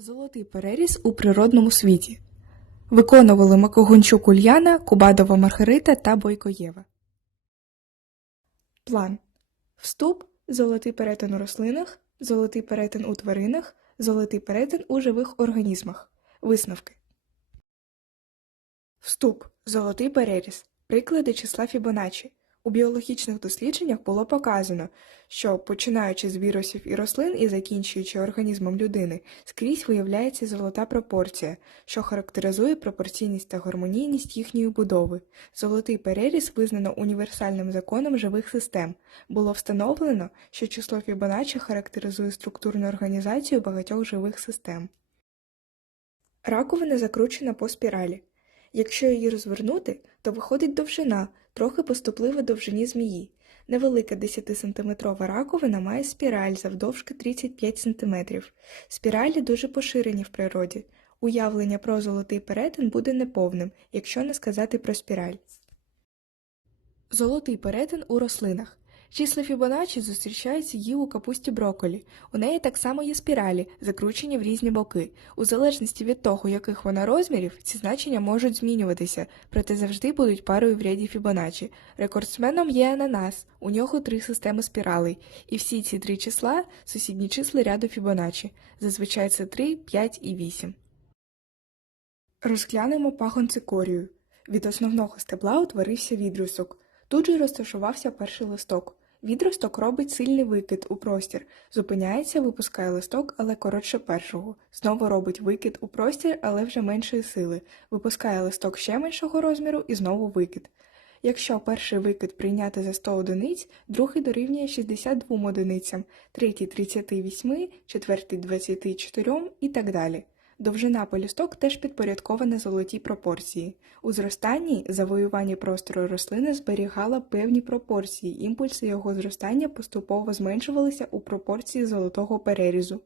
Золотий переріз у природному світі. Виконували Макогончук Ульяна, Кубадова Маргарита та Бойко Єва. План. Вступ. Золотий перетин у рослинах. Золотий перетин у тваринах. Золотий перетин у живих організмах. Висновки. Вступ. Золотий переріз. Приклади числа Фібоначчі. У біологічних дослідженнях було показано, що, починаючи з вірусів і рослин і закінчуючи організмом людини, скрізь виявляється золота пропорція, що характеризує пропорційність та гармонійність їхньої будови. Золотий переріз визнано універсальним законом живих систем. Було встановлено, що число Фібоначчі характеризує структурну організацію багатьох живих систем. Раковина закручена по спіралі. Якщо її розвернути, то виходить довжина, трохи поступлива довжині змії. Невелика 10-сантиметрова раковина має спіраль завдовжки 35 см. Спіралі дуже поширені в природі. Уявлення про золотий перетин буде неповним, якщо не сказати про спіраль. Золотий перетин у рослинах. Числа Фібоначчі зустрічаються її у капусті брокколі. У неї так само є спіралі, закручені в різні боки. У залежності від того, яких вона розмірів, ці значення можуть змінюватися, проте завжди будуть парою в ряді Фібоначчі. Рекордсменом є ананас, у нього три системи спіралей, і всі ці три числа – сусідні числа ряду Фібоначчі. Зазвичай це 3, 5 і 8. Розглянемо пагон цикорію. Від основного стебла утворився відросток. Тут же розташувався перший листок. Відросток робить сильний викид у простір, зупиняється, випускає листок, але коротше першого. Знову робить викид у простір, але вже меншої сили. Випускає листок ще меншого розміру і знову викид. Якщо перший викид прийняти за 100 одиниць, другий дорівнює 62 одиницям, третій 38, четвертий 24 і так далі. Довжина полісток теж підпорядкована золотій пропорції. У зростанні завоювання простору рослини зберігала певні пропорції, імпульси його зростання поступово зменшувалися у пропорції золотого перерізу.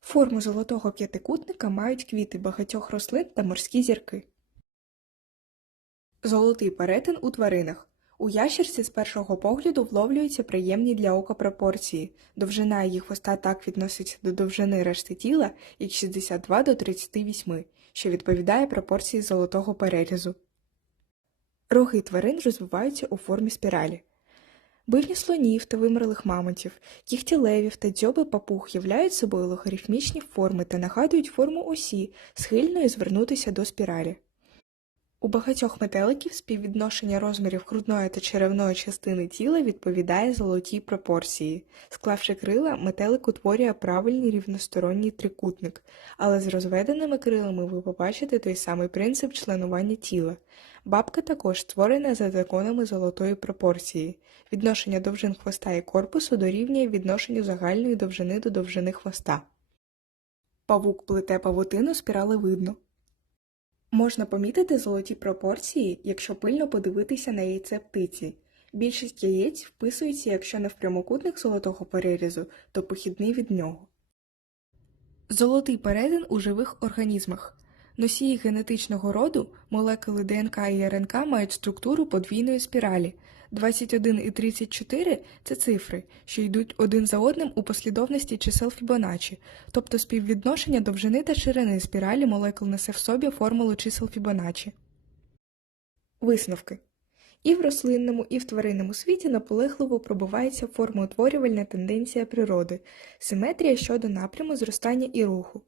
Форму золотого п'ятикутника мають квіти багатьох рослин та морські зірки. Золотий перетин у тваринах. У ящерці з першого погляду вловлюються приємні для ока пропорції. Довжина її хвоста так відноситься до довжини решти тіла, як 62 до 38, що відповідає пропорції золотого перерізу. Роги тварин розвиваються у формі спіралі. Бивні слонів та вимерлих мамонтів, кігті левів та дзьоби папуг являють собою логарифмічні форми та нагадують форму осі, схильної звернутися до спіралі. У багатьох метеликів співвідношення розмірів грудної та черевної частини тіла відповідає золотій пропорції. Склавши крила, метелик утворює правильний рівносторонній трикутник, але з розведеними крилами ви побачите той самий принцип членування тіла. Бабка також створена за законами золотої пропорції. Відношення довжин хвоста і корпусу дорівнює відношенню загальної довжини до довжини хвоста. Павук плете павутину спіралевидно. Можна помітити золоті пропорції, якщо пильно подивитися на яйце птиці. Більшість яєць вписується, якщо не в прямокутник золотого перерізу, то похідний від нього. Золотий перетин у живих організмах. Носії генетичного роду, молекули ДНК і РНК мають структуру подвійної спіралі. 21 і 34 – це цифри, що йдуть один за одним у послідовності чисел Фібоначчі, тобто співвідношення довжини та ширини спіралі молекул несе в собі формулу чисел Фібоначчі. Висновки. І в рослинному, і в тваринному світі наполегливо пробивається формоутворювальна тенденція природи, симетрія щодо напряму зростання і руху.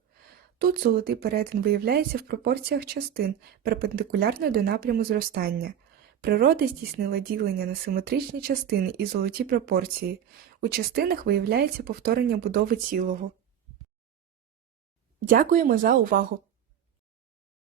Тут золотий перетин виявляється в пропорціях частин, перпендикулярно до напряму зростання. Природа здійснила ділення на симетричні частини і золоті пропорції. У частинах виявляється повторення будови цілого. Дякуємо за увагу!